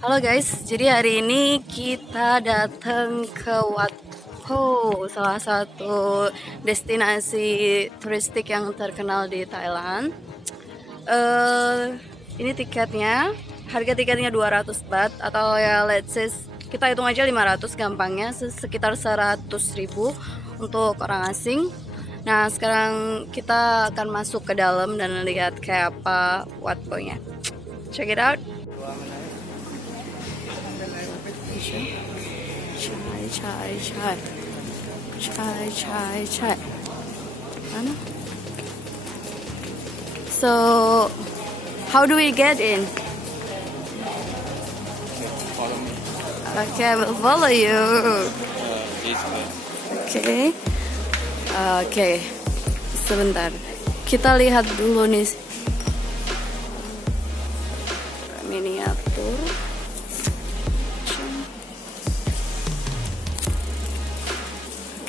Halo guys, jadi hari ini kita datang ke Wat Pho, salah satu destinasi turistik yang terkenal di Thailand. Ini tiketnya, harga tiketnya 200 baht atau ya let's say kita hitung aja 500 gampangnya, sekitar 100.000 untuk orang asing. Nah, sekarang kita akan masuk ke dalam dan lihat kayak apa Wat Pho-nya. Check it out. Chai. Mana? So, how do we get in? Follow me. Okay, I will follow you. This way. Okay. Oke. Sebentar. Kita lihat dulu nih. Miniatur.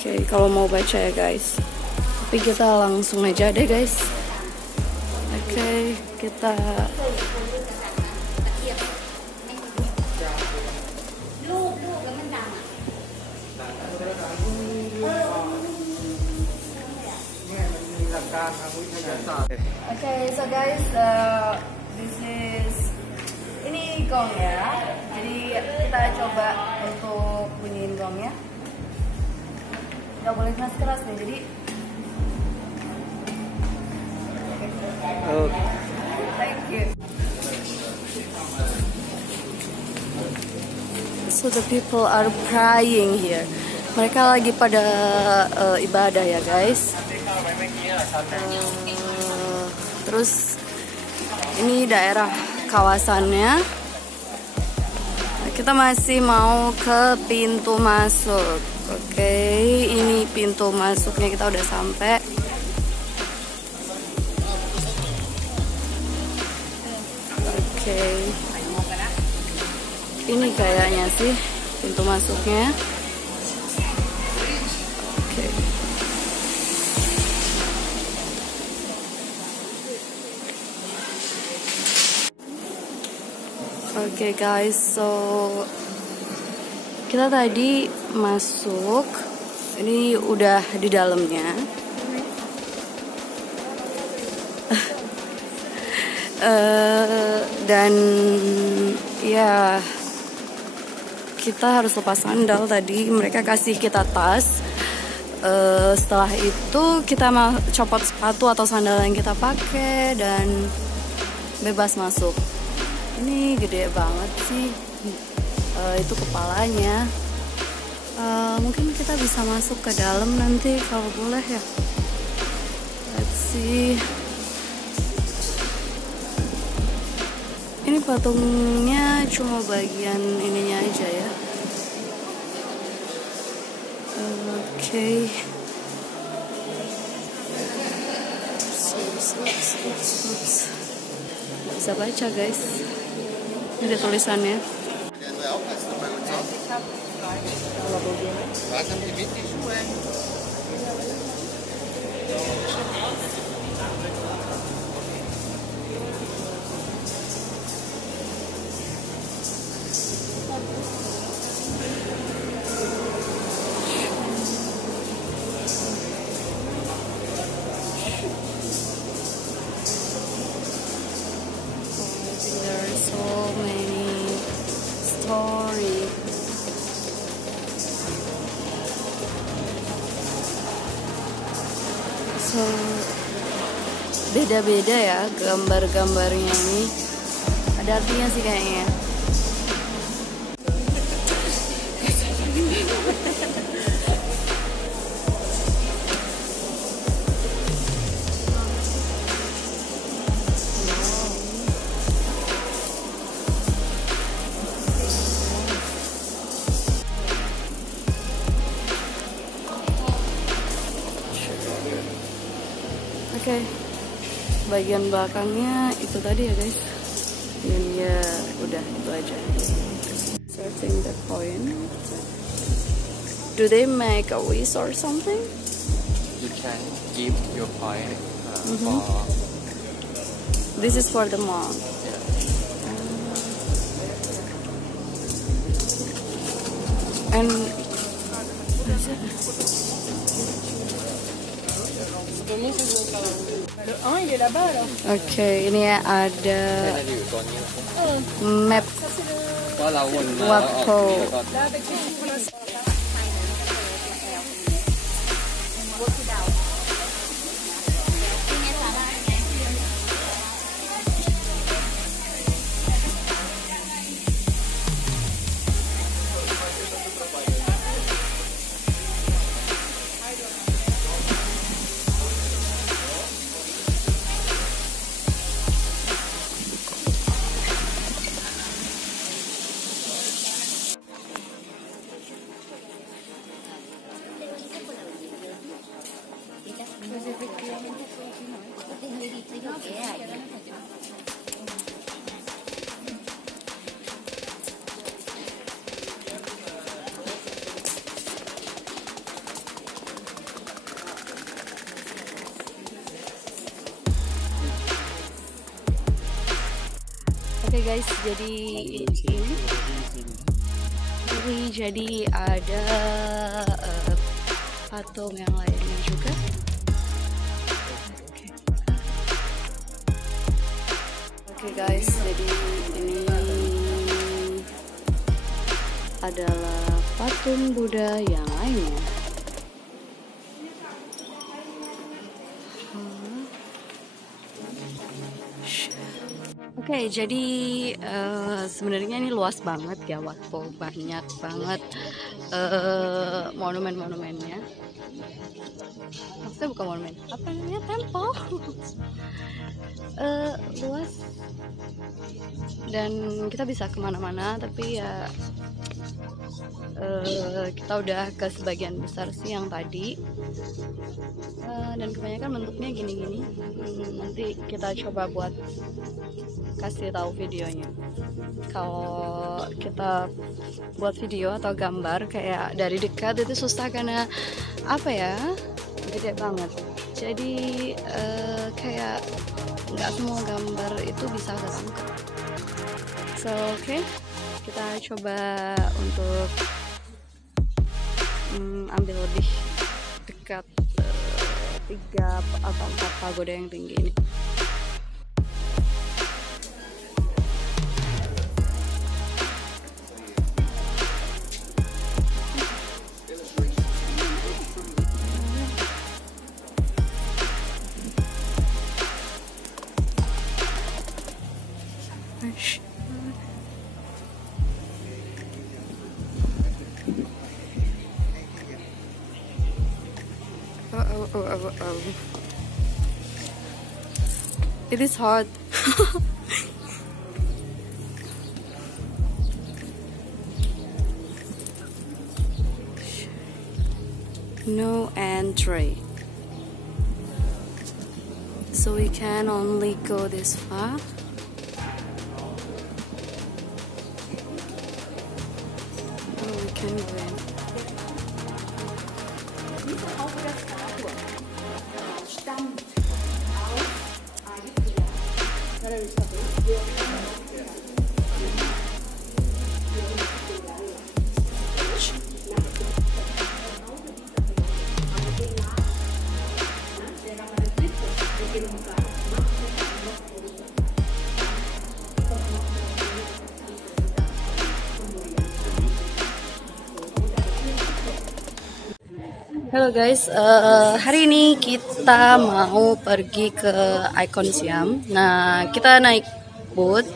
Oke, kalau mau baca ya guys. Tapi kita langsung aja deh guys. Oke, kita Oke, so guys, this is ini gong ya. Jadi kita coba untuk bunyiin gongnya. Nggak boleh keras nih, jadi thank you. So the people are praying here. Mereka lagi pada ibadah ya guys. Terus ini daerah kawasannya. Kita masih mau ke pintu masuk. Oke, ini pintu masuknya, kita udah sampai. Oke, ini kayaknya sih pintu masuknya. Oke. Oke guys, so kita tadi masuk, ini udah di dalamnya. Dan ya kita harus lepas sandal tadi. Mereka kasih kita tas. Setelah itu kita mau copot sepatu atau sandal yang kita pakai dan bebas masuk. Ini gede banget sih. Itu kepalanya. Mungkin kita bisa masuk ke dalam nanti kalau boleh ya. Let's see. Ini patungnya cuma bagian ininya aja ya. Oke. Bisa baca guys. Ini ada tulisannya. There are so many stories. So beda-beda ya gambar-gambarnya ini. Ada artinya sih kayaknya. Oke, bagian belakangnya itu tadi ya guys. Dan ya udah itu aja. Searching the coin. Do they make a wish or something? You can give your point for This is for the monk. And oke, ini ada map Wat Po. Oke guys, jadi ada patung yang lainnya juga. Oke guys, jadi ini adalah patung Buddha yang lainnya. Oke, jadi sebenarnya ini luas banget ya, Wat Po, banyak banget monumen-monumennya. Maksudnya bukan monumen, apa namanya, temple. Luas dan kita bisa kemana-mana, tapi ya kita udah ke sebagian besar sih yang tadi, dan kebanyakan bentuknya gini-gini. Nanti kita coba buat kasih tahu videonya. Kalau kita buat video atau gambar kayak dari dekat itu susah karena apa ya, gede banget. Jadi kayak nggak semua gambar itu bisa ketangkep. So oke, kita coba untuk ambil lebih dekat 3 atau 4 pagoda yang tinggi ini. Oh. It is hard. No entry. So we can only go this far. Oh, we can go in. Halo guys, hari ini kita mau pergi ke Icon Siam. Nah, kita naik boat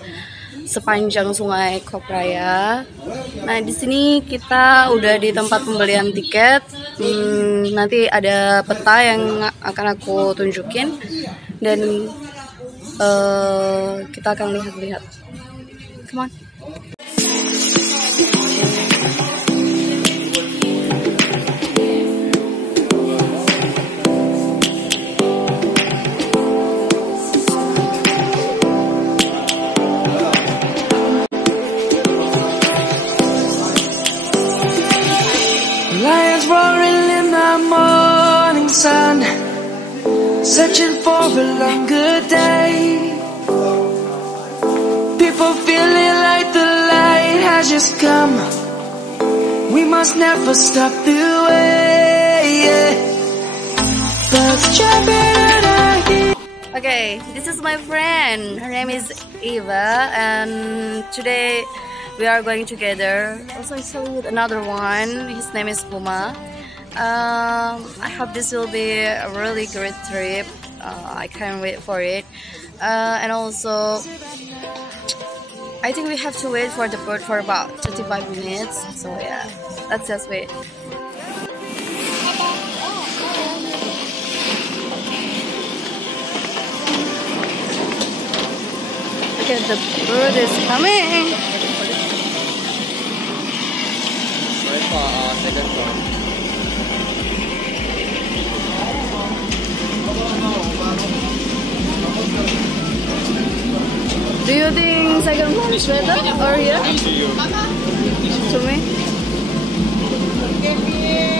sepanjang Sungai Kop Raya. Nah, di sini kita udah di tempat pembelian tiket. Nanti ada peta yang akan aku tunjukin dan kita akan lihat-lihat. Come on. Lions roaring in the morning sun, searching for a longer day. People feeling like the light has just come. We must must never stop the way, yeah. Birds jumping and I hear. Okay, this is my friend. Her name is Eva, and today we are going together. Also, I saw with another one. His name is Puma. I hope this will be a really great trip. I can't wait for it. And also, I think we have to wait for the bird for about 25 minutes. So yeah, let's just wait. Okay, the bird is coming. Wait for second floor. Do you think second floor is better or yeah? To me?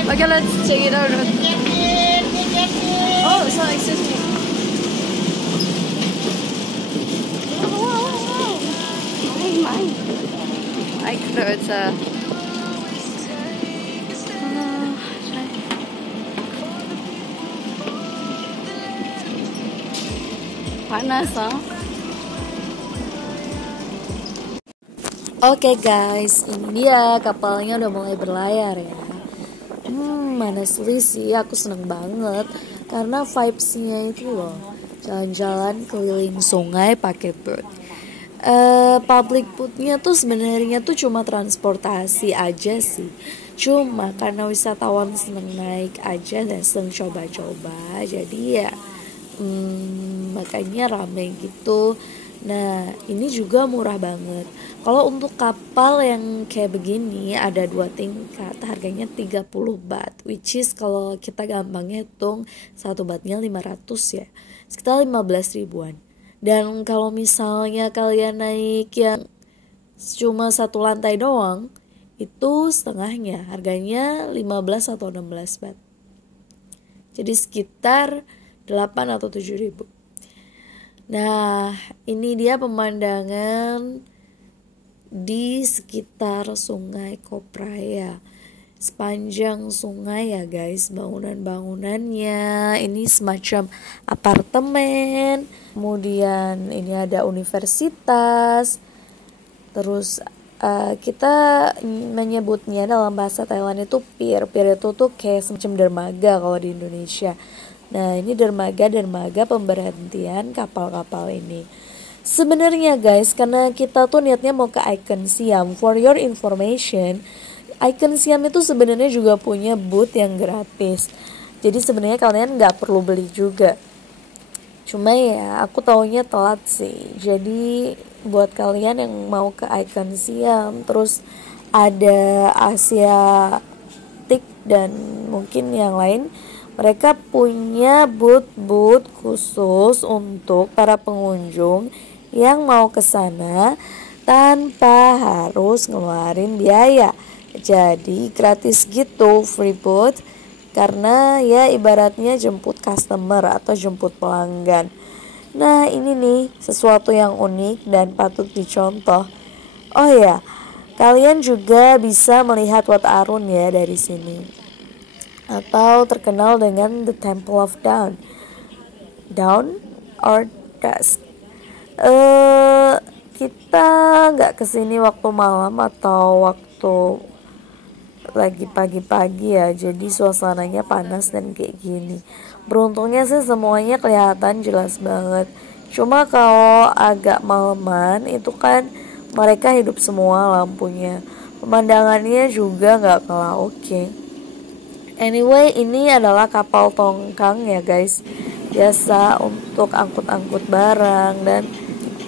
Okay, let's check it out. Oh, so excuse me. I could it's a panas, huh? Oke guys, ini dia kapalnya udah mulai berlayar ya. Honestly sih aku seneng banget karena vibes-nya itu loh, jalan-jalan keliling sungai pakai boat. Public boat-nya tuh sebenarnya tuh cuma transportasi aja sih. Cuma karena wisatawan seneng naik aja dan seneng coba-coba, jadi ya makanya rame gitu. Nah, ini juga murah banget. Kalau untuk kapal yang kayak begini ada 2 tingkat, harganya 30 baht, which is kalau kita gampang hitung 1 bahtnya 500 ya, sekitar 15 ribuan. Dan kalau misalnya kalian naik yang cuma 1 lantai doang, itu setengahnya, harganya 15 atau 16 baht. Jadi sekitar 8 atau 7 ribu. Nah, ini dia pemandangan di sekitar Sungai Kopraya. Sepanjang sungai ya guys, bangunan-bangunannya ini semacam apartemen. Kemudian ini ada universitas. Terus kita menyebutnya dalam bahasa Thailand itu pier. Pier itu tuh kayak semacam dermaga kalau di Indonesia. Nah, ini dermaga pemberhentian kapal-kapal ini. Sebenarnya guys, karena kita tuh niatnya mau ke Icon Siam. For your information, Icon Siam itu sebenarnya juga punya booth yang gratis. Jadi sebenarnya kalian nggak perlu beli juga. Cuma ya, aku taunya telat sih. Jadi buat kalian yang mau ke Icon Siam, terus ada Asiatic dan mungkin yang lain, mereka punya booth khusus untuk para pengunjung yang mau ke sana tanpa harus ngeluarin biaya. Jadi gratis gitu, free booth, karena ya ibaratnya jemput customer atau jemput pelanggan. Nah, ini nih sesuatu yang unik dan patut dicontoh. Oh ya, kalian juga bisa melihat Wat Arun ya dari sini, atau terkenal dengan The Temple of Dawn or Dusk. Kita nggak kesini waktu malam atau waktu lagi pagi-pagi ya, jadi suasananya panas dan kayak gini. Beruntungnya sih semuanya kelihatan jelas banget. Cuma kalau agak maleman itu kan mereka hidup semua lampunya. Pemandangannya juga nggak kalah oke. Anyway, ini adalah kapal tongkang ya guys, biasa untuk angkut-angkut barang dan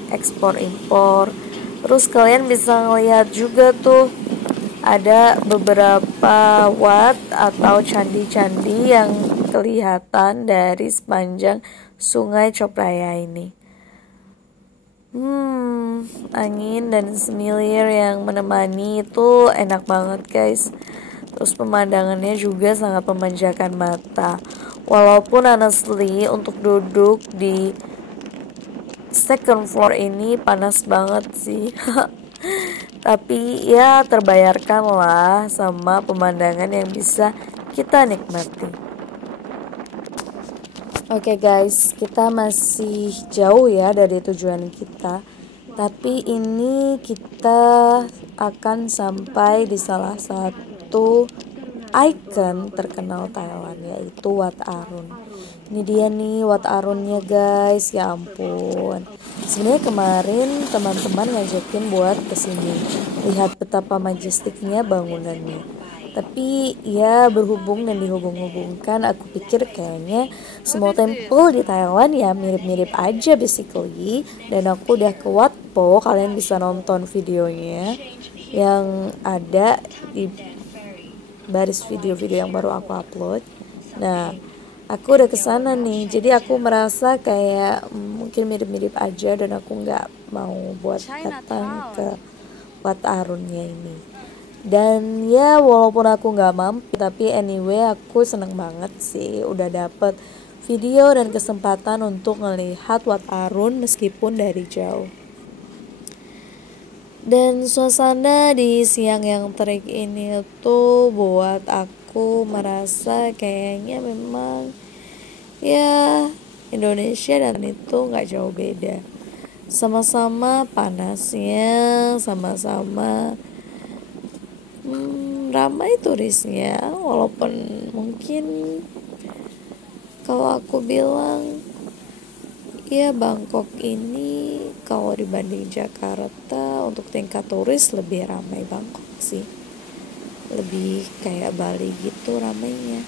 ekspor impor. Terus kalian bisa ngeliat juga tuh ada beberapa wat atau candi-candi yang kelihatan dari sepanjang Sungai Copraya ini. Angin dan semilir yang menemani itu enak banget guys. Terus pemandangannya juga sangat memanjakan mata. Walaupun honestly untuk duduk di second floor ini panas banget sih. Tapi ya terbayarkan lah sama pemandangan yang bisa kita nikmati. Oke guys, kita masih jauh ya dari tujuan kita. Tapi ini kita akan sampai di salah satu ikon terkenal Thailand, yaitu Wat Arun. Ini dia nih Wat Arunnya guys, ya ampun. Sebenarnya kemarin teman-teman ngajakin buat kesini, lihat betapa majestiknya bangunannya. Tapi ya berhubung dan dihubung-hubungkan, aku pikir kayaknya semua temple di Thailand ya mirip-mirip aja basically. Dan aku udah ke Wat Po, kalian bisa nonton videonya yang ada di baris video-video yang baru aku upload. Nah, aku udah kesana nih, jadi aku merasa kayak mungkin mirip-mirip aja dan aku nggak mau buat datang ke Wat Arunnya ini. Dan ya walaupun aku nggak mampu, tapi anyway aku seneng banget sih udah dapet video dan kesempatan untuk melihat Wat Arun meskipun dari jauh. Dan suasana di siang yang terik ini tuh buat aku merasa kayaknya memang ya Indonesia dan itu nggak jauh beda. Sama-sama panasnya, sama-sama ramai turisnya, walaupun mungkin kalau aku bilang ya Bangkok ini kalau dibanding Jakarta untuk tingkat turis lebih ramai Bangkok sih, lebih kayak Bali gitu ramainya.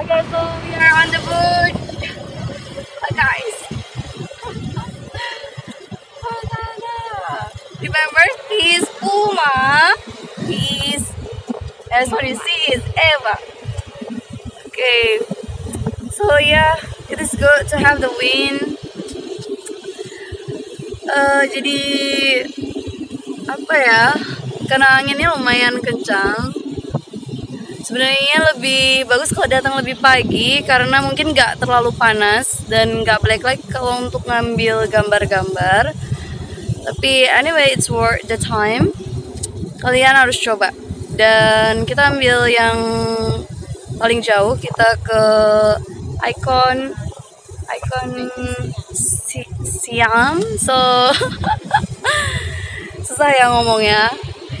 Okay, so we are on the boat. Hi guys. Remember, he's Puma. As what you see is Eva. Okay. So yeah, it is good to have the wind. Jadi apa ya? Karena anginnya lumayan kencang. Sebenarnya lebih bagus kalau datang lebih pagi karena mungkin nggak terlalu panas dan nggak black light kalau untuk ngambil gambar-gambar. Tapi anyway, it's worth the time. Kalian harus coba. Dan kita ambil yang paling jauh, kita ke ikon Siam. So susah ya ngomongnya.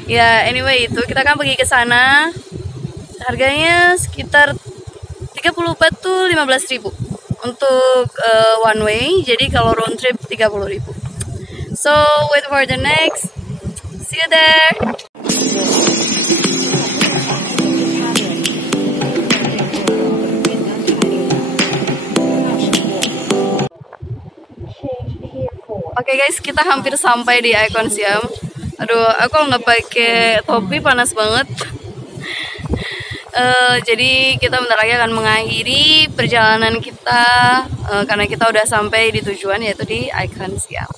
Ya anyway itu kita kan pergi ke sana. Harganya sekitar 30 baht tuh 15.000 untuk one way. Jadi kalau round trip 30.000. So wait for the next. See you there. Oke guys, kita hampir sampai di ikon Siam. Aduh, aku nggak pakai topi, panas banget. Jadi kita bentar lagi akan mengakhiri perjalanan kita karena kita udah sampai di tujuan, yaitu di ikon Siam.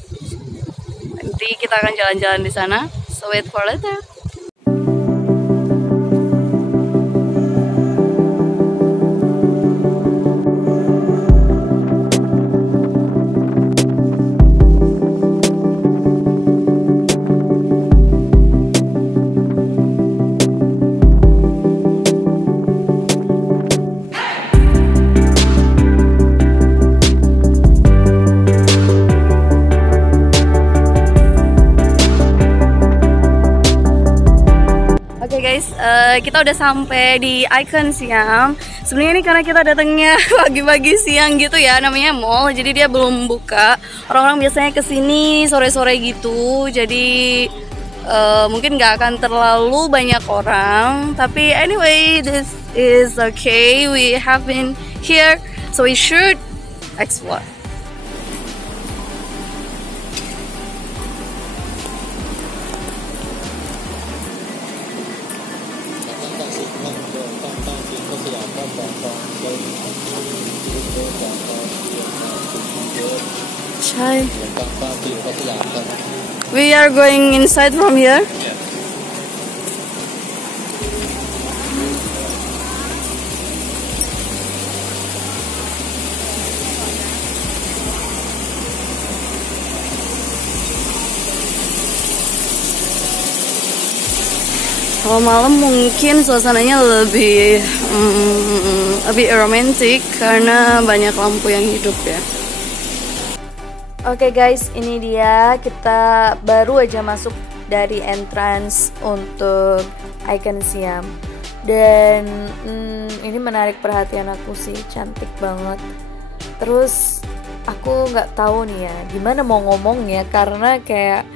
Nanti kita akan jalan-jalan di sana. So wait for later. Kita udah sampai di ikon Siam. Sebenarnya ini karena kita datangnya pagi-pagi siang gitu ya, namanya mall, jadi dia belum buka. Orang-orang biasanya kesini sore-sore gitu, jadi mungkin nggak akan terlalu banyak orang. Tapi anyway, this is okay. We have been here, so we should explore. Hi. We are going inside from here. Kalau malam mungkin suasananya lebih romantis karena banyak lampu yang hidup ya. Oke guys, ini dia kita baru aja masuk dari entrance untuk Icon Siam. Dan ini menarik perhatian aku sih, cantik banget. Terus aku nggak tahu nih ya gimana mau ngomongnya karena kayak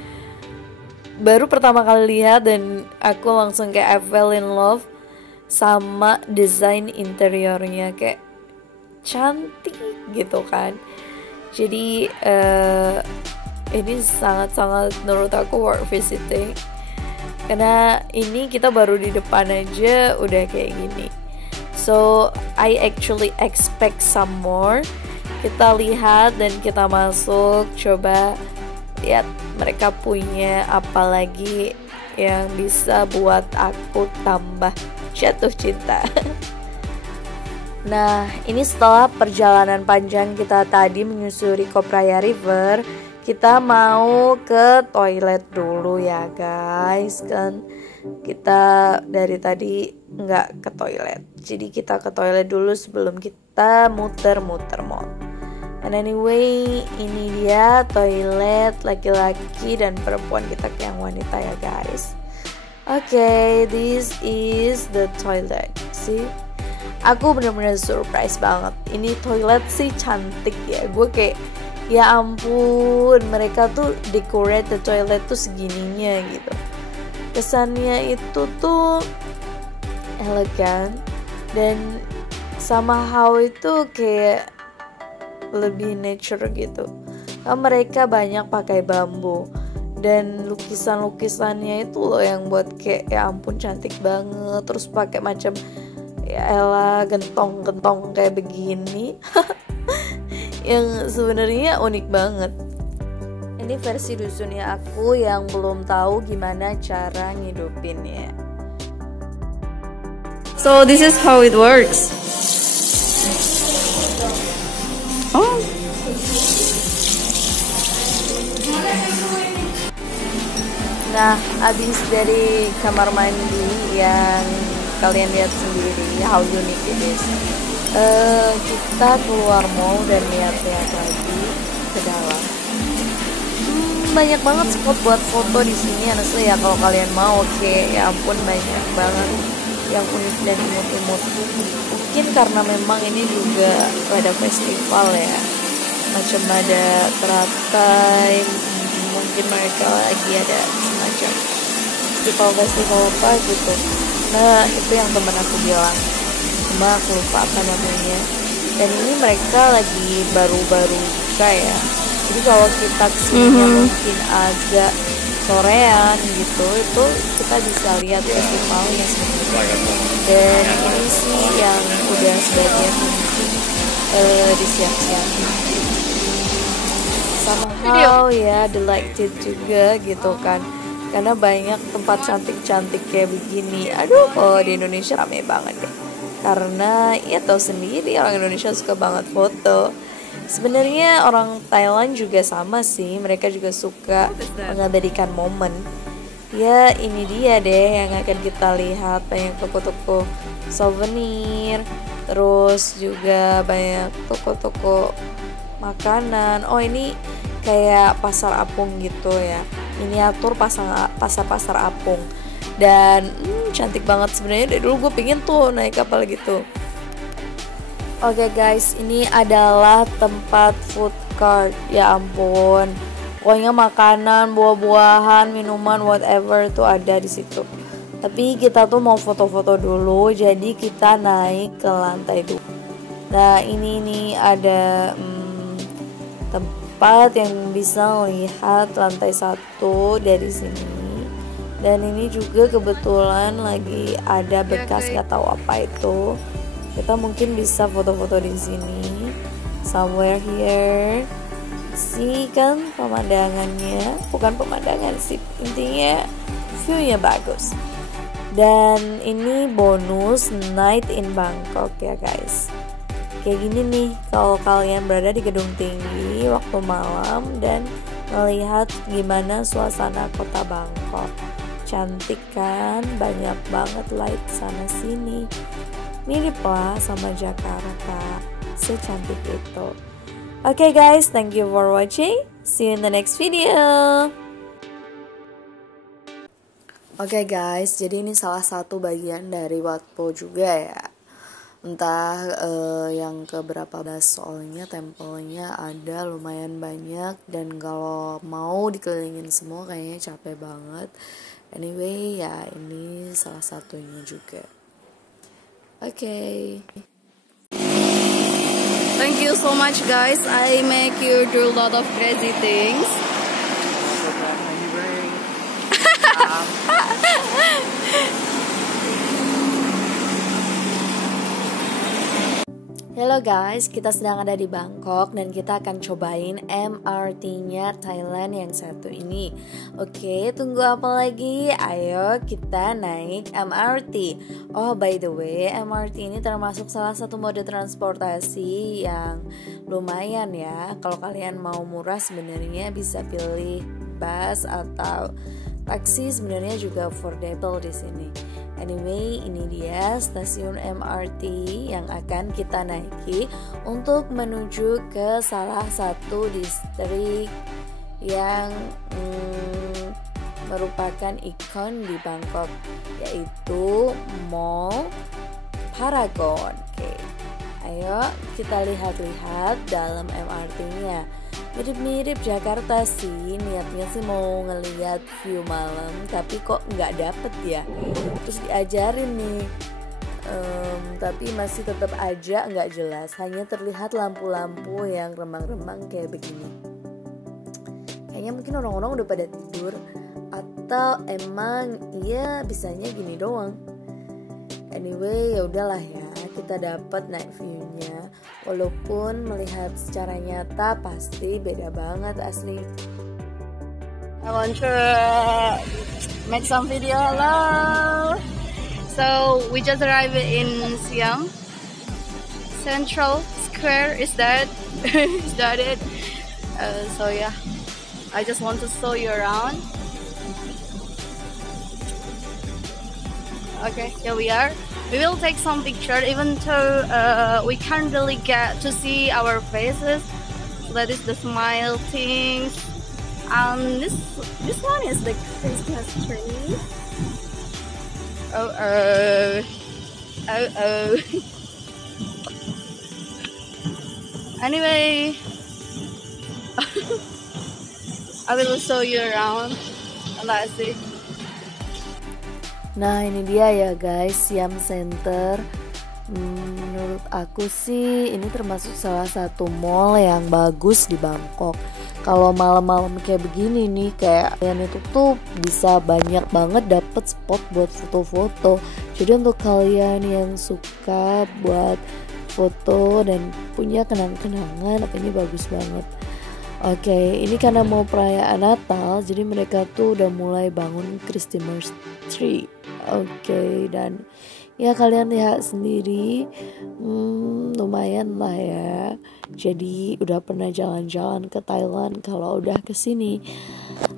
baru pertama kali lihat dan aku langsung kayak I fell in love sama desain interiornya, kayak cantik gitu kan. Jadi ini sangat-sangat menurut aku worth visiting karena ini kita baru di depan aja udah kayak gini. So I actually expect some more. Kita lihat dan kita masuk, coba lihat mereka punya apa lagi yang bisa buat aku tambah jatuh cinta. Nah, ini setelah perjalanan panjang kita tadi menyusuri Kopraya River, kita mau ke toilet dulu ya guys. Kan kita dari tadi nggak ke toilet, jadi kita ke toilet dulu sebelum kita muter-muter mall. And anyway, ini dia toilet laki-laki dan perempuan, kita yang wanita ya guys. Okay, this is the toilet. See, aku bener-bener surprise banget. Ini toilet sih cantik ya. Gue kayak ya ampun, mereka tuh decorate the toilet tuh segininya gitu. Kesannya itu tuh elegan dan somehow itu kayak lebih nature gitu. Mereka banyak pakai bambu dan lukisan-lukisannya itu loh yang buat kayak ya ampun cantik banget. Terus pakai macam ya elah gentong-gentong kayak begini yang sebenarnya unik banget. Ini versi dusunnya aku yang belum tahu gimana cara ngidupinnya. So this is how it works. Oh. Nah, abis dari kamar mandi yang kalian lihat sendiri how unique it is, kita keluar mall dan lihat-lihat lagi ke dalam. Banyak banget spot buat foto di sini, honestly ya kalau kalian mau. Oke, ya ampun banyak banget yang unik dan imut-imut. Mungkin karena memang ini juga ada festival ya, macam ada teratai, mungkin mereka lagi ada semacam festival apa gitu. Nah itu yang temen aku bilang, cuma aku lupa apa namanya. Dan ini mereka lagi baru-baru buka ya, jadi kalau kita kesini mungkin agak sorean gitu, itu kita bisa lihat festivalnya sebenarnya. Dan ini sih yang udah sebagian mungkin disiap-siapin. Somehow ya delighted juga gitu kan, karena banyak tempat cantik-cantik kayak begini. Aduh, kalau di Indonesia rame banget deh, karena ya tahu sendiri orang Indonesia suka banget foto. Sebenarnya orang Thailand juga sama sih, mereka juga suka mengabadikan momen. Ya ini dia deh yang akan kita lihat, banyak toko-toko souvenir, terus juga banyak toko-toko makanan. Oh ini kayak pasar apung gitu ya, miniatur pasar apung. Dan cantik banget sebenarnya, dari dulu gue pengen tuh naik kapal gitu. Oke guys, ini adalah tempat food cart. Ya ampun, pokoknya makanan, buah-buahan, minuman, whatever tuh ada di situ. Tapi kita tuh mau foto-foto dulu, jadi kita naik ke lantai 2. Nah ini nih ada tempat yang bisa melihat lantai 1 dari sini. Dan ini juga kebetulan lagi ada bekas nggak tahu apa itu. Kita mungkin bisa foto-foto di sini, somewhere here. See kan pemandangannya, bukan pemandangan sih, intinya view-nya bagus. Dan ini bonus night in Bangkok ya guys. Kayak gini nih kalau kalian berada di gedung tinggi waktu malam dan melihat gimana suasana kota Bangkok. Cantik kan, banyak banget light sana sini. Mirip lah sama Jakarta, secantik itu. Oke guys, thank you for watching. See you in the next video. Oke guys, jadi ini salah satu bagian dari Wat Po juga ya. Entah yang keberapa belas, soalnya tempelnya ada lumayan banyak. Dan kalau mau dikelilingin semua kayaknya capek banget. Anyway ya, ini salah satunya juga. Oke. Thank you so much guys. I make you do a lot of crazy things. Hello guys, kita sedang ada di Bangkok dan kita akan cobain MRT-nya Thailand yang satu ini. Oke, tunggu apa lagi? Ayo kita naik MRT. Oh, by the way, MRT ini termasuk salah satu mode transportasi yang lumayan ya. Kalau kalian mau murah sebenarnya bisa pilih bus atau taksi, sebenarnya juga affordable di sini. Anyway, ini dia stasiun MRT yang akan kita naiki untuk menuju ke salah satu distrik yang merupakan ikon di Bangkok, yaitu Mall Paragon. Oke, ayo kita lihat-lihat dalam MRT-nya. Mirip-mirip Jakarta sih, niatnya sih mau ngeliat view malam, tapi kok nggak dapet ya. Terus diajarin nih, tapi masih tetap aja nggak jelas. Hanya terlihat lampu-lampu yang remang-remang kayak begini. Kayaknya mungkin orang-orang udah pada tidur, atau emang ya bisanya gini doang. Anyway, ya udahlah ya, kita dapat night view-nya. Walaupun melihat secara nyata pasti beda banget asli. I want to make some video. Hello. So we just arrived in Siam Central Square. Is that is that it? So yeah, I just want to show you around. Okay, here we are. We will take some picture, even though we can't really get to see our faces. So that is the smile things. This one is the Christmas tree. Oh. Anyway, I will show you around. Let's see. Nah, ini dia ya guys, Siam Center. Menurut aku sih ini termasuk salah satu mall yang bagus di Bangkok. Kalau malam-malam kayak begini nih, kayak kalian itu tuh bisa banyak banget dapet spot buat foto-foto. Jadi untuk kalian yang suka buat foto dan punya kenang-kenangan, ini bagus banget. Oke, ini karena mau perayaan Natal, jadi mereka tuh udah mulai bangun Christmas tree. Oke, dan ya kalian lihat sendiri, lumayan lah ya. Jadi udah pernah jalan-jalan ke Thailand kalau udah kesini.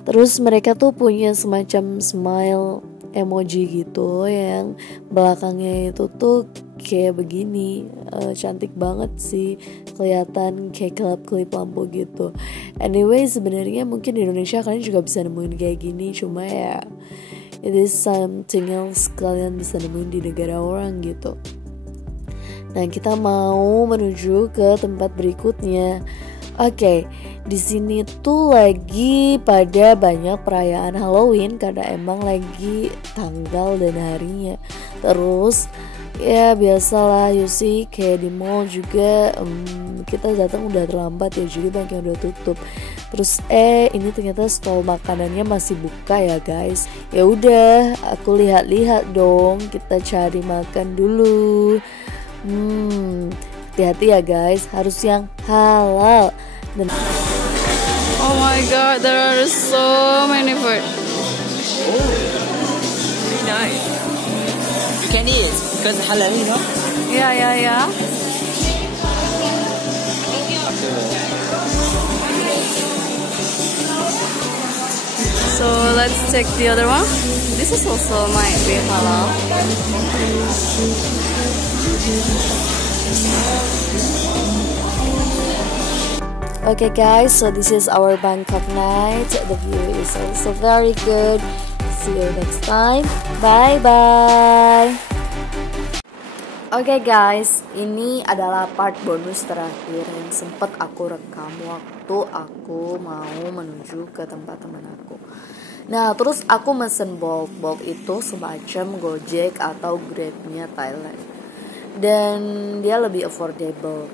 Terus mereka tuh punya semacam smile emoji gitu yang belakangnya itu tuh kayak begini. Cantik banget sih, kelihatan kayak kelap-kelip lampu gitu. Anyway, sebenarnya mungkin di Indonesia kalian juga bisa nemuin kayak gini, cuma ya it is something else kalian bisa nemuin di negara orang gitu. Nah, kita mau menuju ke tempat berikutnya. Oke, di sini tuh lagi pada banyak perayaan Halloween karena emang lagi tanggal dan harinya. Terus ya biasalah Yusi, kayak di mall juga kita datang udah terlambat ya, jadi banyak yang udah tutup. Terus ini ternyata stall makanannya masih buka ya guys. Ya udah, aku lihat-lihat dong, kita cari makan dulu. Hati-hati ya guys, harus yang halal. Dan oh my god, there are so many food. Oh, very nice. You can eat because halal, you know? Yeah. So let's check the other one. This is also might be halal. Okay guys, so this is our Bangkok night. The view is also very good. See you next time. Bye bye. Oke guys, ini adalah part bonus terakhir yang sempat aku rekam waktu aku mau menuju ke tempat teman aku. Nah, terus aku mesen Bolt. Bolt itu semacam Gojek atau Grab-nya Thailand. Dan dia lebih affordable.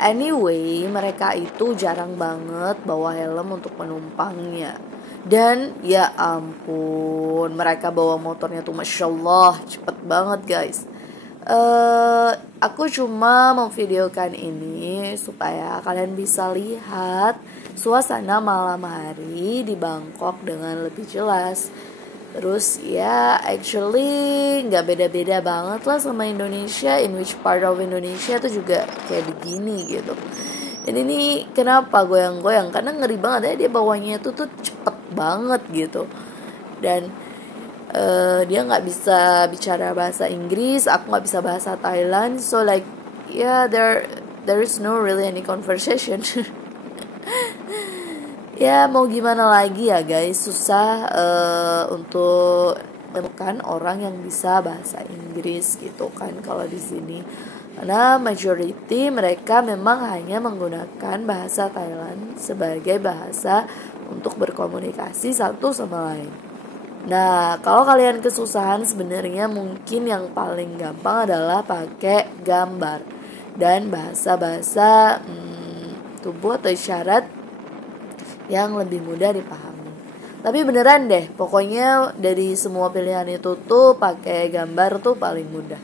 Anyway, mereka itu jarang banget bawa helm untuk penumpangnya. Dan ya ampun, mereka bawa motornya tuh Masya Allah, cepet banget guys. Aku cuma memvideokan ini supaya kalian bisa lihat suasana malam hari di Bangkok dengan lebih jelas. Terus ya actually nggak beda-beda banget lah sama Indonesia. In which part of Indonesia tuh juga kayak begini gitu. Dan ini kenapa goyang-goyang? Karena ngeri banget ya, dia bawanya tuh cepet banget gitu. Dan dia nggak bisa bicara bahasa Inggris, aku nggak bisa bahasa Thailand, so like yeah, there is no really any conversation. Ya mau gimana lagi ya guys, susah untuk menemukan orang yang bisa bahasa Inggris gitu kan kalau di sini, karena majority mereka memang hanya menggunakan bahasa Thailand sebagai bahasa untuk berkomunikasi satu sama lain. Nah, kalau kalian kesusahan sebenarnya mungkin yang paling gampang adalah pakai gambar dan bahasa-bahasa tubuh atau isyarat yang lebih mudah dipahami. Tapi beneran deh, pokoknya dari semua pilihan itu tuh pakai gambar tuh paling mudah.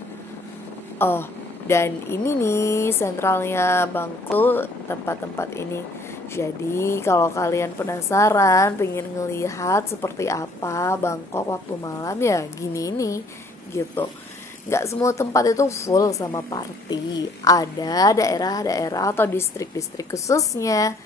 Oh, dan ini nih sentralnya Bangkok, tempat-tempat ini. Jadi kalau kalian penasaran pengen ngelihat seperti apa Bangkok waktu malam, ya gini nih gitu. Gak semua tempat itu full sama party. Ada daerah-daerah atau distrik-distrik khususnya